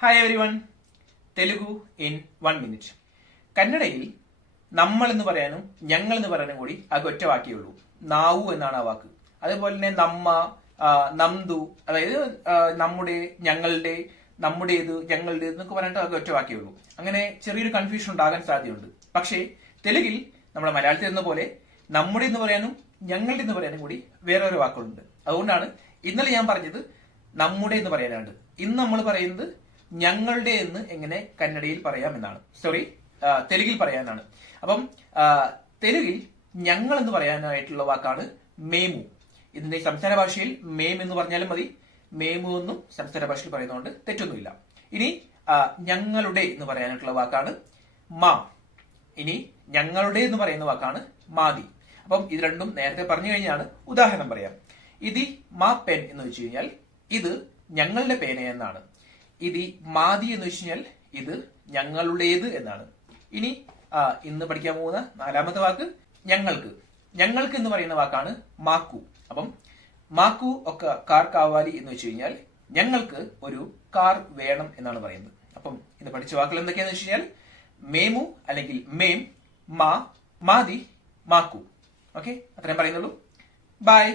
Hi every one. Telugu in 1 minute. കന്നഡയിൽ നമ്മൾ എന്ന് പറയാനും ഞങ്ങൾ എന്ന് പറയാനും കൂടി ആകെ ഒറ്റ വാക്കേ ഉള്ളൂ. നാവു എന്നാണ് ആ വാക്ക്. അതേപോലെ തന്നെ നമ്മ, നന്ദു, അതായത് നമ്മുടെ, ഞങ്ങളുടെ, നമ്മുടേത്, ഞങ്ങളുടെ എന്നൊക്കെ പറഞ്ഞിട്ട് ആകെ ഒറ്റ വാക്കേ ഉള്ളൂ. അങ്ങനെ ചെറിയൊരു കൺഫ്യൂഷൻ ഉണ്ടാകാൻ സാധ്യതയുണ്ട്. പക്ഷേ തെലുങ്കിൽ നമ്മുടെ മലയാളത്തിൽ എന്ന പോലെ നമ്മുടെ എന്ന് പറയാനും ഞങ്ങളുടെ എന്ന് പറയാനും കൂടി വേറെ ഒരു വാക്കുകളുണ്ട്. അതുകൊണ്ടാണ് ഇന്നലെ ഞാൻ പറഞ്ഞത് നമ്മുടെ എന്ന് പറയാനാണ്. ഇന്ന് നമ്മൾ പറയുന്നത് ഞങ്ങളുടെ എന്ന് എങ്ങനെ കന്നഡയിൽ പറയാം എന്നാണ്. തെലുങ്കിൽ പറയാനാണ്. അപ്പം തെലുങ്കിൽ ഞങ്ങൾ എന്ന് പറയാനായിട്ടുള്ള വാക്കാണ് മേമു. ഇതിന്റെ സംസ്ഥാന ഭാഷയിൽ മേം എന്ന് പറഞ്ഞാലും മതി, മേമു എന്നും സംസ്ഥാന ഭാഷയിൽ പറയുന്നതുകൊണ്ട് തെറ്റൊന്നുമില്ല. ഇനി ഞങ്ങളുടെ എന്ന് പറയാനായിട്ടുള്ള വാക്കാണ് മാ. ഇനി ഞങ്ങളുടെ എന്ന് പറയുന്ന വാക്കാണ് മാതി. അപ്പം ഇത് രണ്ടും നേരത്തെ പറഞ്ഞു കഴിഞ്ഞാണ്. ഉദാഹരണം പറയാം. ഇതി മാ പെൻ എന്ന് വെച്ച് കഴിഞ്ഞാൽ ഇത് ഞങ്ങളുടെ പേന എന്നാണ്. ഇതി മാതി എന്ന് വെച്ച് കഴിഞ്ഞാൽ ഇത് ഞങ്ങളുടേത് എന്നാണ്. ഇനി ഇന്ന് പഠിക്കാൻ പോകുന്ന 4ാമത്തെ വാക്ക് ഞങ്ങൾക്ക്. ഞങ്ങൾക്ക് എന്ന് പറയുന്ന വാക്കാണ് മാക്കു. അപ്പം മാക്കു ഒക്കെ കാർ കാവാലി എന്ന് വെച്ച് കഴിഞ്ഞാൽ ഞങ്ങൾക്ക് ഒരു കാർ വേണം എന്നാണ് പറയുന്നത്. അപ്പം ഇന്ന് പഠിച്ച വാക്കുകൾ എന്തൊക്കെയാന്ന് വെച്ച് കഴിഞ്ഞാൽ മേമു അല്ലെങ്കിൽ മേം, മാ, മാതി, മാക്കു. ഓക്കെ, അത്രയും പറയുന്നുള്ളൂ. ബൈ.